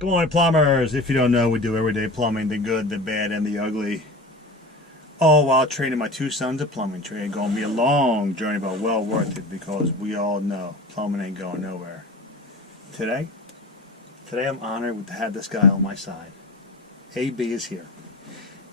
Good morning, plumbers. If you don't know, we do everyday plumbing, the good, the bad, and the ugly. All while training my two sons a plumbing trade. Going to be a long journey, but well worth it because we all know plumbing ain't going nowhere. Today I'm honored to have this guy on my side. AB is here.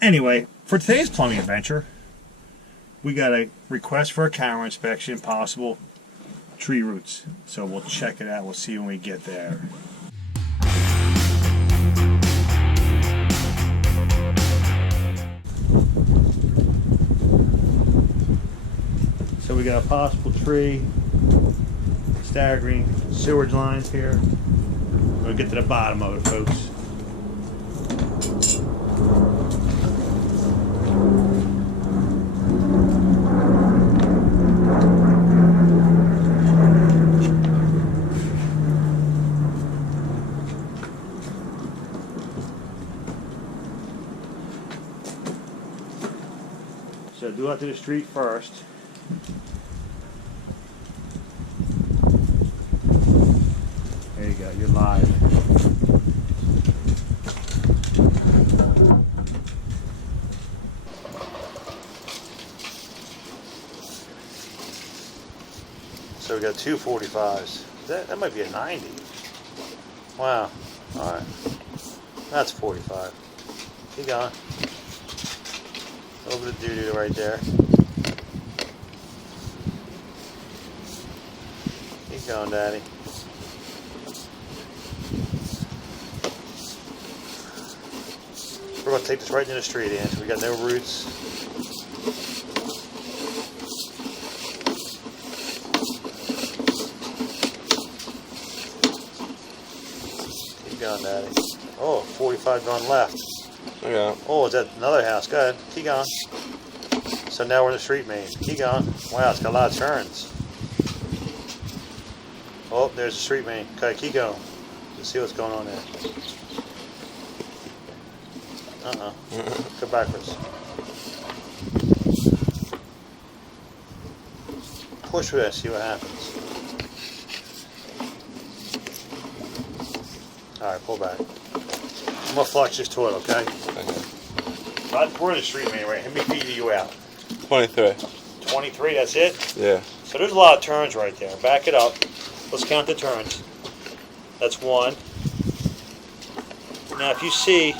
Anyway, for today's plumbing adventure, we got a request for a camera inspection, possible tree roots. So we'll check it out. We'll see when we get there. So we got a possible tree, staggering sewage lines here. We'll get to the bottom of it, folks. So do out to the street first. There you go, you're live. So we got two 45s. That might be a 90. Wow. Alright. That's 45. Keep going. A little bit of doo-doo right there. Keep going, Daddy. We're going to take this right into the street, Ange. We got no roots. Keep going, Daddy. Oh, 45 going left. Yeah. Oh, is that another house? Go ahead. Keep going. So now we're in the street main. Keep going. Wow, it's got a lot of turns. Oh, there's the street main. Okay, keep going. Let's see what's going on there. Go backwards. Push with that, see what happens. Alright, pull back. I'm gonna flush this toilet, okay? Okay. We're in the street main, right? How many feet are you out? 23. 23, that's it? Yeah. So there's a lot of turns right there. Back it up. Let's count the turns. That's one. Now if you see,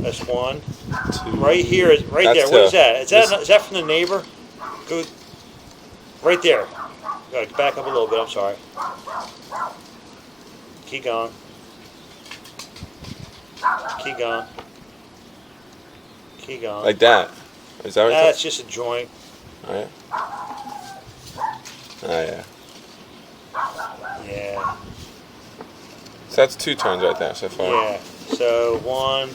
that's one. Two. Right here, right That's there. two. What is that? Is that from the neighbor? Go right there. Right, back up a little bit. I'm sorry. Keep going. Keep going. Keep going. Like that. Is that what That's just a joint. Oh, yeah. Oh, yeah. Yeah. So that's two turns right there so far. Yeah. So one.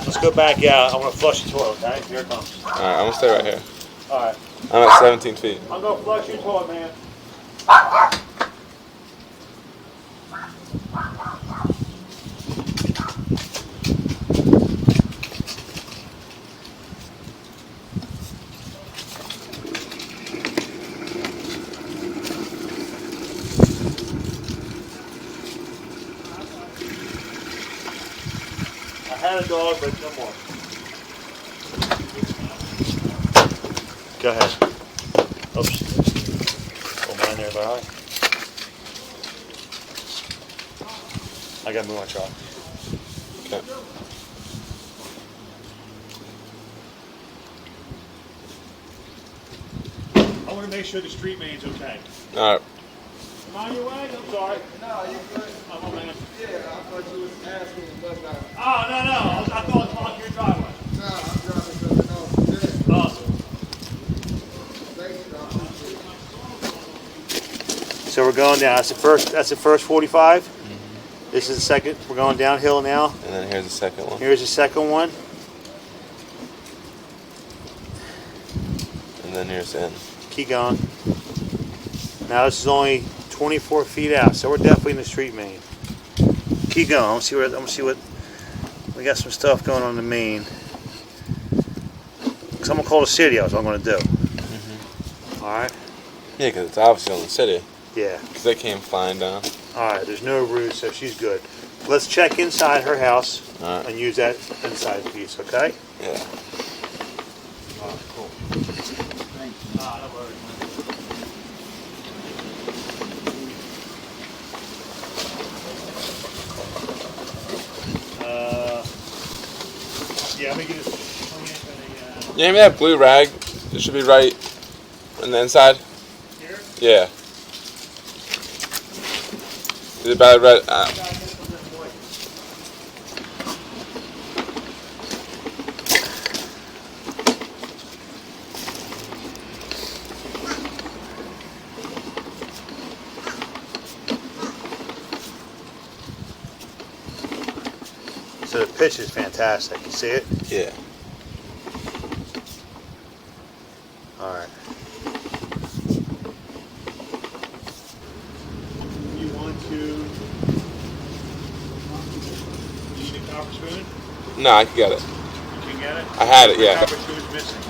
Let's go back out. I want to flush the toilet, okay? Here it comes. Alright, I'm going to stay right here. Alright. I'm at 17 feet. I'm going to flush your toilet, man. I had a dog, but no more. Go ahead. Oops. Put mine there, alright. I gotta move my truck. Okay. I want to make sure the street main's okay. Alright. Am I on your way? I'm sorry. No, you good? I'm on, man. Yeah, I thought you was asking what's out. Oh, no. I thought it was blocking your driveway. No, I'm driving something else today. Awesome. Thanks, So we're going down. That's the first 45. Mm-hmm. This is the second. We're going downhill now. And then here's the second one. Here's the second one. And then here's the end. Keep going. Now this is only 24 feet out, so we're definitely in the street main. Keep going. I'm gonna see what we got. Some stuff going on in the main. Cause I'm gonna call the city. That's what I'm gonna do. Mm-hmm. All right. Yeah, because it's obviously on the city. Yeah. Because they came flying down. Alright, there's no roots, so she's good. Let's check inside her house Alright. and use that inside piece, okay? Yeah. Alright, cool. Thanks. No worries, yeah, let me get this. You hand me that blue rag? It should be right on the inside. Here? Yeah. Is it by the red? So the pitch is fantastic. You see it? Yeah. Alright. You want to... You need a copper spoon? No, I can get it. You can get it? I had it, The yeah. copper spoon's missing.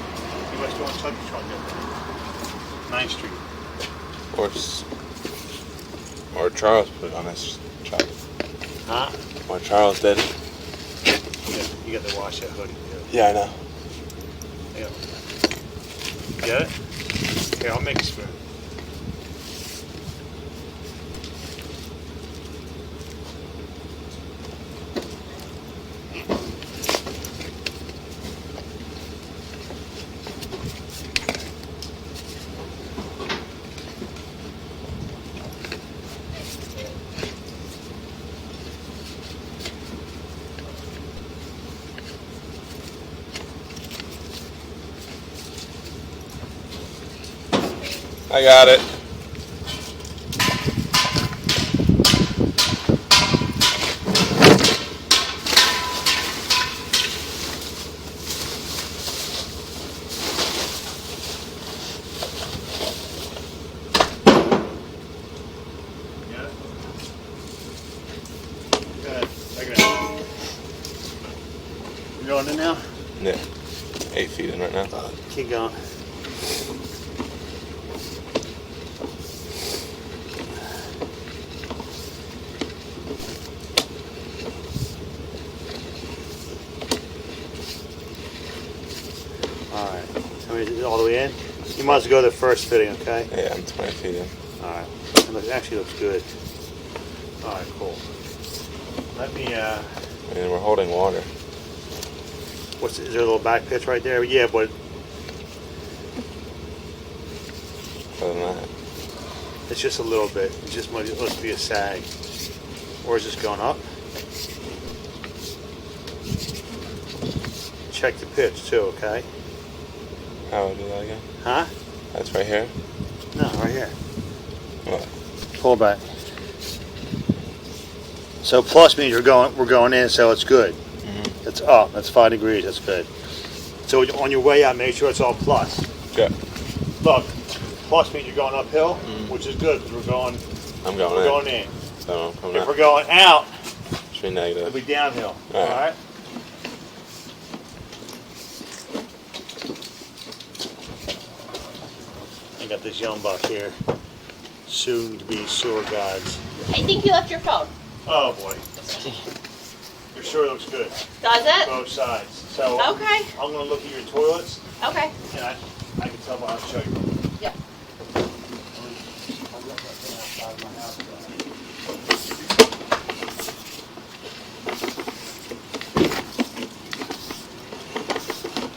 You must go on touch the truck there. 9th Street. Or Charles put it on his truck. Huh? Or Charles did. You got to wash that hoodie too. Yeah, I know. Yeah. Get it? Here, I'll make a spoon. I got it. Got it? Good. Check it out. You going in now? Yeah. 8 feet in right now. Keep going. Alright. So is it all the way in? You might as well go to the first fitting, okay? Yeah, I'm 20 feet in. Alright. It actually looks good. Alright, cool. Let me, And we're holding water. is there a little back pitch right there? Yeah, but Other than that, it's just a little bit. It just must be a sag. Or is this going up? Check the pitch too, okay? how would I do that again? Huh? That's right here. No, right here. What? Pull back. So plus means we're going in, so it's good. Mm-hmm. It's up. That's 5 degrees. That's good. So on your way out, make sure it's all plus. Good. Look, plus means you're going uphill, Mhm. which is good because I'm going we're in. going in. So I'm coming If out. we're going out, Should be it'll negative. be downhill. All right. All right. I got this young buck here, soon to be sewer gods. I think you left your phone. Oh boy. Your sure looks good, Does it? both sides. So Okay. I'm gonna look at your toilets, Okay. and I can tell by how to show you. Yep.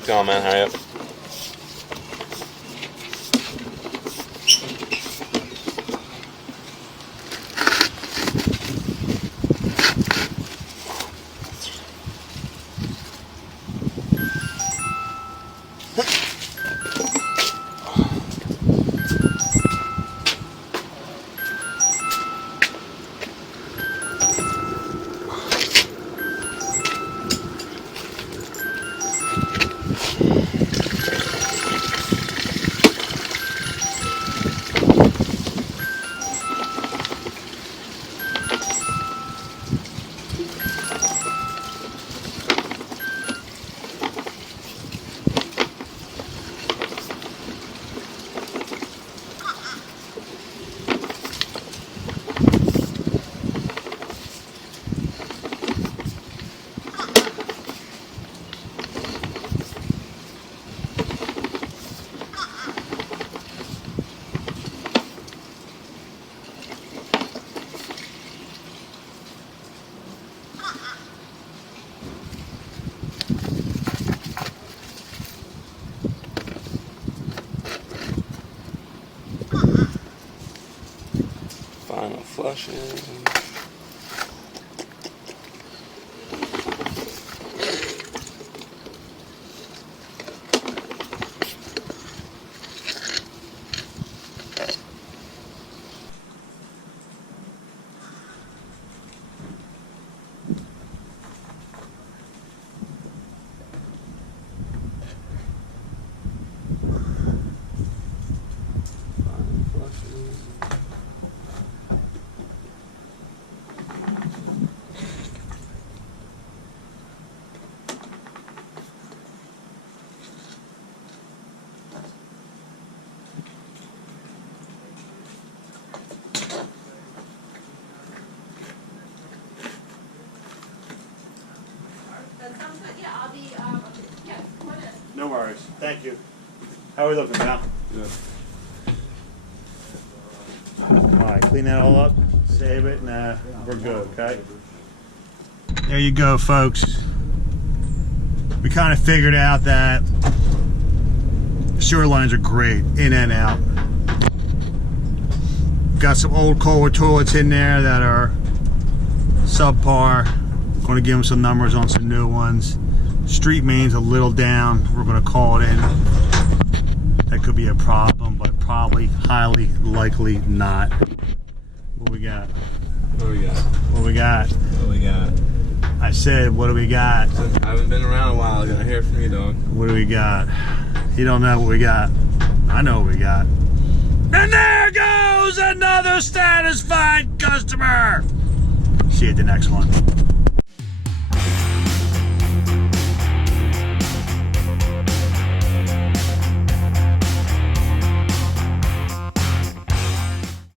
Come on, man, hurry up. flushes. That sounds good. Yeah, I'll be, yeah, come on in. No worries. Thank you. How are we looking now? Good. Alright, clean that all up, save it, and we're good, okay? There you go, folks. We kind of figured out that sewer lines are great, in and out. Got some old Kohler toilets in there that are subpar. Going to give them some numbers on some new ones. Street main's a little down. We're going to call it in. That could be a problem, but probably highly likely not. What we got? What do we got? What we got? What we got? I said, what do we got? I haven't been around a while. I'm gonna hear from you, dog. What do we got? You don't know what we got. I know what we got. And there goes another satisfied customer. See you at the next one.